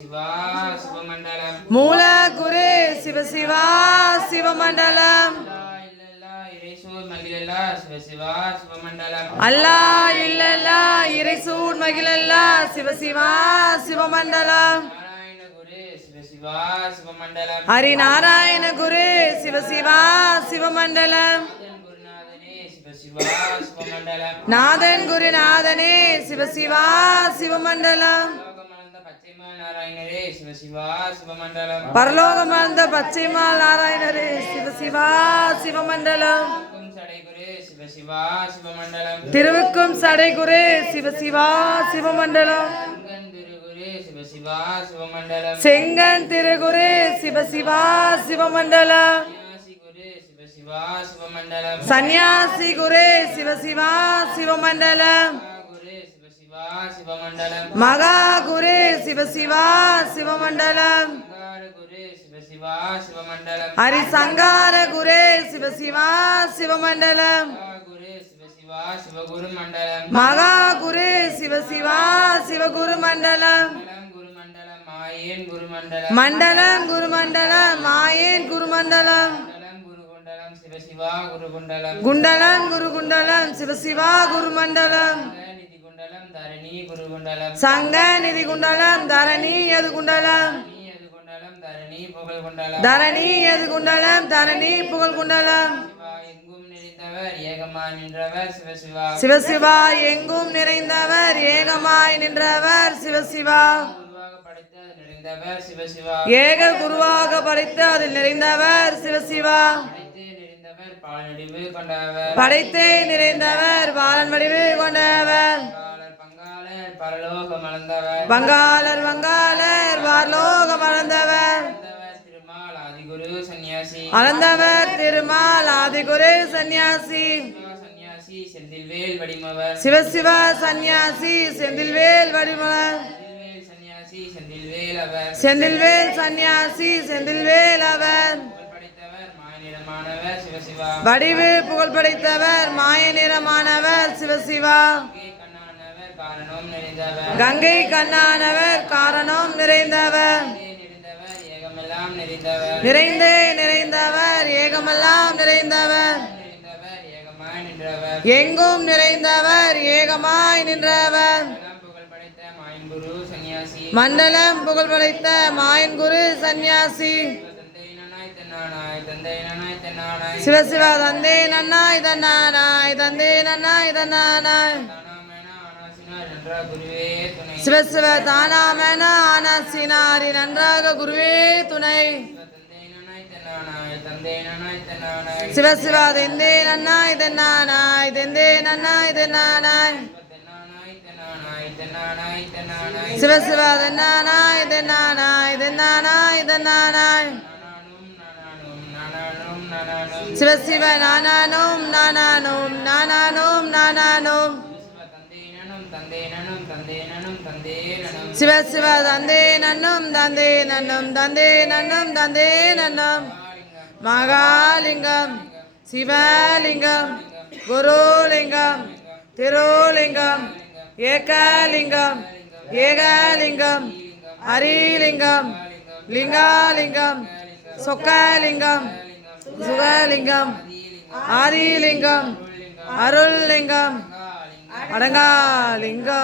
சிவா சிவமண்டலம் மூல குரு சிவ சிவா சிவமண்டலம் அல்லா இல்லல்லா இறைசூன் மகிழல்லா சிவ சிவா சிவமண்டலம் ஹரி நாராயண குரு சிவ சிவா சிவமண்டலம் நாதன் குருநாதனே சிவ சிவா சிவமண்டலம் பரலோகமர்ந்த பச்சைமால் நாராயணரே சிவ சிவா சிவமண்டலம் திருவுக்கும் சடைகுரு சிவ சிவா சிவமண்டலம் செங்கன் திருகுரு சிவ சிவா சிவமண்டலம் சன்னியாசி குரு சிவ சிவா சிவமண்டலம் மகா குரு சிவ சிவா சிவமண்டலம் ஹரிசங்கார குரு சிவ சிவா சிவமண்டலம் மகா குரு சிவ சிவா சிவகுரு மண்டலம் மண்டலம் குரு மண்டலம் மாயேன் குரு மண்டலம் குண்டலம் குரு குண்டலம் சிவ சிவா குரு மண்டலம் சங்க நிதி குண்டலம் தரணி எது குண்டலம் தரணி எது குண்டலம் தரணி புகழ் குண்டலம் சிவசிவா எங்கும் நிறைந்தவர் ஏகமாய் நின்றவர் சிவசிவா ஏக குருவாக படைத்து அதில் நிறைந்தவர் சிவசிவா படைத்தே நிறைந்தவர் பாலன் வடிவு கொண்டவர் வங்காளர் வங்காளர் வார்லோகம் அளந்தவர் அளந்தவர் திருமால் ஆதிகுரு சன்னியாசி சிவசிவ சன்னியாசி செந்தில்வேல் வடிமலர் செந்தில்வேல் சன்னியாசி செந்தில்வேல் அவர் வடிவு புகழ் படைத்தவர் மாய நிறமானவர் சிவசிவா கங்கை கண்ணானவர் காரணம் நிறைந்தவர் நிறைந்தே நிறைந்தவர் ஏகமெல்லாம் நிறைந்தவர் எங்கும் நிறைந்தவர் ஏகமாய் நின்றவர் மண்டலம் புகழ் படைத்த மாயன் குரு சன்னியாசி சிவசிவ தந்தே நன்னாய் தன்னானாய் தந்தே நன்னாய் தன்னானாய் சிவசிவ தானாமென ஆனாசினாரி நன்றாக குருவே துணை சிவசிவ தெந்தே நன்னாய் தென்னானாய் தெந்தே நன்னாய் தென்னானாய் சிவசிவ தென்னானாய் தென்னானாய் தென்னானாய் தென்னானாய் சிவசிவ நானானும் நானானும் நானானும் நானானும் சிவசிவ தந்தே நன்னும் தந்தே நன்னும் தந்தே நன்னும் தந்தே நன்னும் மகாலிங்கம் சிவலிங்கம் குருலிங்கம் திருலிங்கம் ஏகலிங்கம் ஏகலிங்கம் ஹரிலிங்கம் லிங்காலிங்கம் சொக்கலிங்கம் சுகலிங்கம் ஆதிலிங்கம் அருள்லிங்கம் அடங்காலிங்கம்